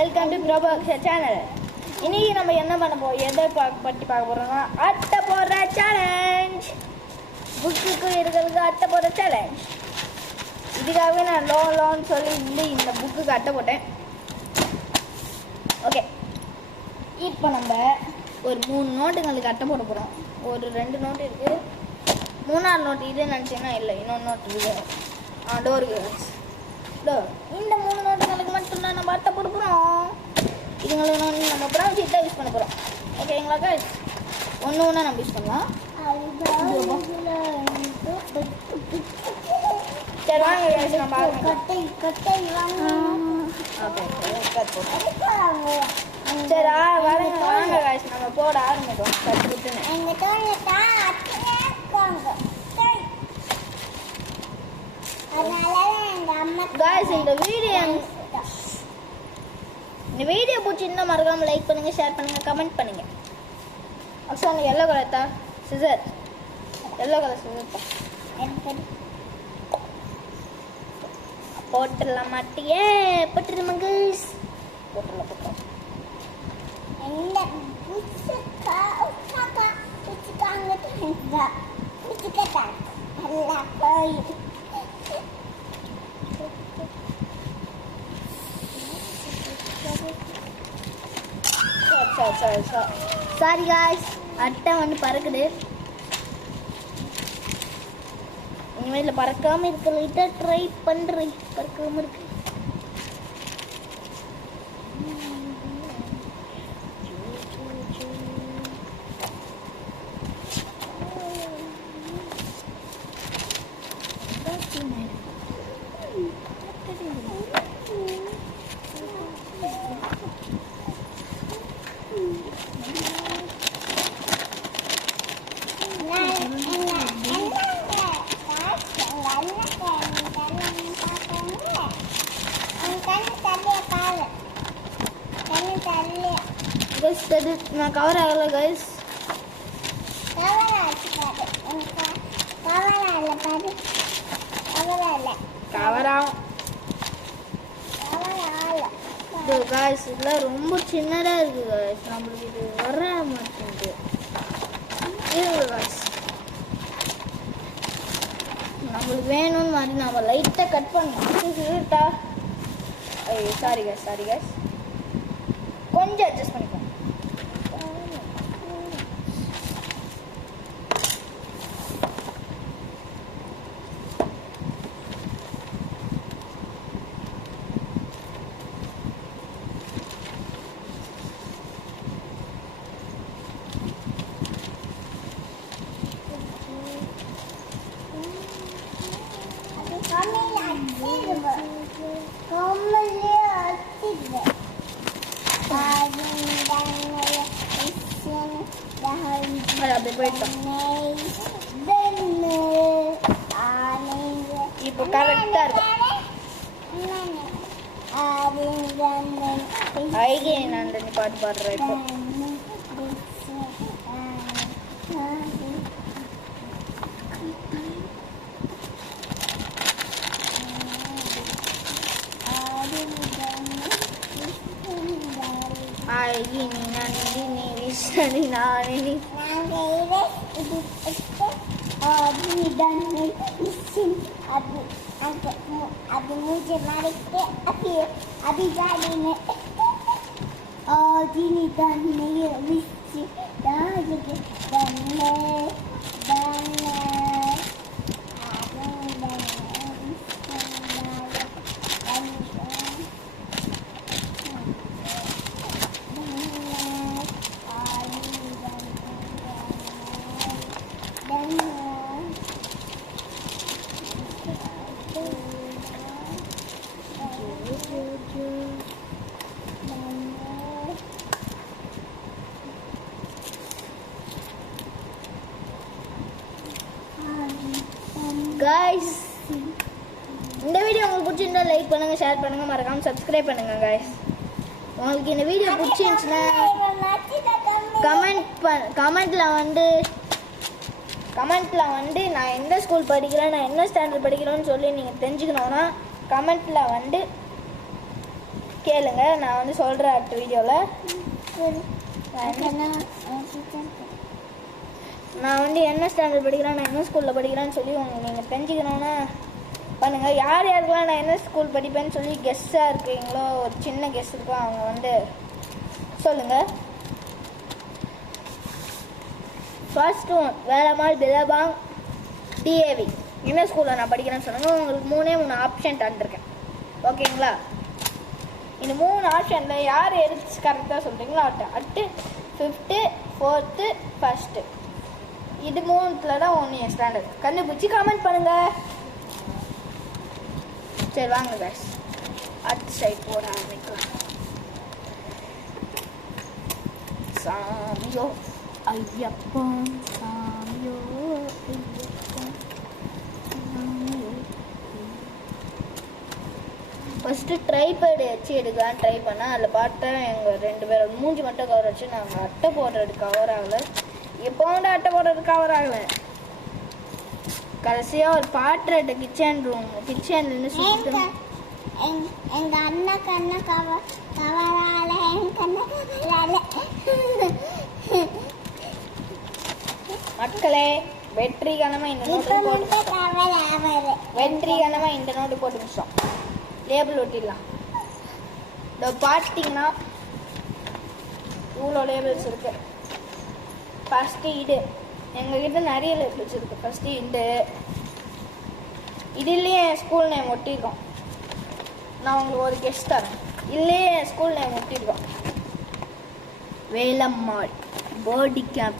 Welcome to Prabhu channel. இன்னைக்கு நம்ம என்ன பண்ண போறோம், எதை பற்றி பார்க்க போறோம்னா அட்டை போடுற சேலஞ்ச். புக்குக்கு இருக்கிறதுக்கு அட்டை போடுற சேலஞ்ச். இதுக்காகவே நான் லோன்னு சொல்லி இந்த புக்குக்கு அட்டை போட்டேன். ஓகே, இப்போ நம்ம ஒரு 3 நோட்டுங்களுக்கு அட்டை போட போகிறோம். ஒரு 2 நோட்டு இருக்குது, 3ஆவது நோட்டு இது நினச்சிங்கன்னா இல்லை, இன்னொரு நோட்டு இருக்குது டோருக்கு. இந்த 3 நோட்டுங்களுக்கு மட்டும்தான் நம்ம அட்டை போட போகிறோம். இதுங்களுக்கு நம்ம ப்ரௌன் ஷீட் தான் யூஸ் பண்ண போகிறோம். ஓகேங்களா guys? ஒன்று ஒன்றா நம்ம யூஸ் பண்ணலாம். சரி வாங்க guys, நம்ம ஆரம்பிக்கலாம். சரி வாங்க guys, நம்ம போட ஆரம்பிக்கும். இந்த வீடியோ பிடிச்சிருந்தா மறக்காம லைக் பண்ணுங்க, ஷேர் பண்ணுங்க, கமெண்ட் பண்ணுங்க. அக்ஷன் எல்லோ கலர் தான் சிசர், எல்லோ கலர் சிசர் தான் போட்டுடலாம். மாட்டியே போட்டுருமா கைஸ், போட்டுடலாம். சாரி காய்ஸ், அட்டை வந்து பறக்குது. இனிமேல் பறக்காம இருக்க ட்ரை பண்றேன். பறக்காம இருக்கு. நான் கவர் ஆகல கைஸ். கவர் ஆகும் கைஸ். இதெல்லாம் ரொம்ப சின்னதா இருக்கு கைஸ், நம்மளுக்கு இது வர மாட்டேங்குது. நம்மளுக்கு வேணும்னு மாதிரி நம்ம லைட்டா கட் பண்ணலாம். சாரி கைஸ், கொஞ்சம் அட்ஜஸ்ட் பண்ணிப்போம். இப்போ கரெக்டா இருக்கும். ஐகே நான் பாட்டு பாடுறேன். இப்போ अभी मुझे मारे के अभी गाड़ी में दीनी दाने विसी दाने दाने दाने guys, இந்த வீடியோ உங்களுக்கு பிடிச்சிருந்தா லைக் பண்ணுங்க, ஷேர் பண்ணுங்க, மறக்காம சப்ஸ்கிரைப் பண்ணுங்க guys. உங்களுக்கு இந்த வீடியோ பிடிச்சிருந்துச்சுன்னா கமெண்ட்ல வந்து நான் எந்த ஸ்கூல் படிக்கிறேன், நான் என்ன ஸ்டாண்டர்ட் படிக்கிறேன்னு சொல்லி நீங்கள் தெரிஞ்சுக்கணுன்னா கமெண்ட்ல வந்து கேளுங்க, நான் வந்து சொல்கிறேன் அடுத்த வீடியோவில். நான் வந்து என்ன ஸ்டாண்டர்ட் படிக்கிறேன், நான் என்ன ஸ்கூலில் படிக்கிறேன்னு சொல்லி நீங்கள் தெரிஞ்சுக்கணுன்னா பண்ணுங்கள். யார் யாருக்கெல்லாம் நான் என்ன ஸ்கூல் படிப்பேன்னு சொல்லி கெஸ்ஸாக இருக்கீங்களோ, ஒரு சின்ன கெஸ் இருக்கும், அவங்க வந்து சொல்லுங்கள். First one Velammal Billabong DAV. என்ன ஸ்கூலில் நான் படிக்கிறேன்னு சொன்னாங்க. உங்களுக்கு 3 ஆப்ஷன் தந்துருக்கேன். ஓகேங்களா? இந்த 3 ஆப்ஷனில் யார் எடுத்து கரெக்டாக சொல்கிறீங்களோ அட்டு 5th 4th 1st இது 3த்தில் தான் ஒன்று என் ஸ்டாண்டர்ட். கண்டுபிடிச்சி கமெண்ட் பண்ணுங்கள். சரி வாங்க guys, அடுத்த சைட் போட ஆரம்பிக்கலாம். சாமியோ ஐயப்பன் சாமியோ ஐயப்பன் சாமியோ. ஃபஸ்ட்டு ட்ரைபேடு வச்சு எடுக்கலான்னு ட்ரை பண்ணேன். அதில் பார்த்தா எங்கள் 2 பேரோட மூஞ்சி மட்டும் கவர் வச்சு நாங்கள் அட்டை போடுறது கவர் ஆகலை. எப்போ வந்து அட்டை போடுறது கவர் ஆகலை. கடைசியாக ஒரு பாத்திரத்தை கிச்சன்லேருந்து சுற்றி எங்க அண்ணா கண்ண கவரால என் கண்ண கவரால. மக்களே, வெற்றிகரமாக இந்த நோட்டு போட்டு வெற்றிகரமாக இந்த நோட்டு போட்டு முடிச்சோம். லேபிள் ஒட்டிடலாம். இந்த பார்த்தீங்கன்னா இவ்வளோ லேபிள்ஸ் இருக்கு. ஃபஸ்ட்டு இது எங்ககிட்ட நிறைய லேபிள்ஸ் இருக்கு. ஃபஸ்ட்டு இதுலேயே என் ஸ்கூல் நேம் ஒட்டியிருக்கோம். நான் உங்களுக்கு ஒரு கெஸ்ட் தரேன். இதுலேயே என் ஸ்கூல் நேம் ஒட்டியிருக்கோம். வேலம்மாள் போர்டி கேம்ப்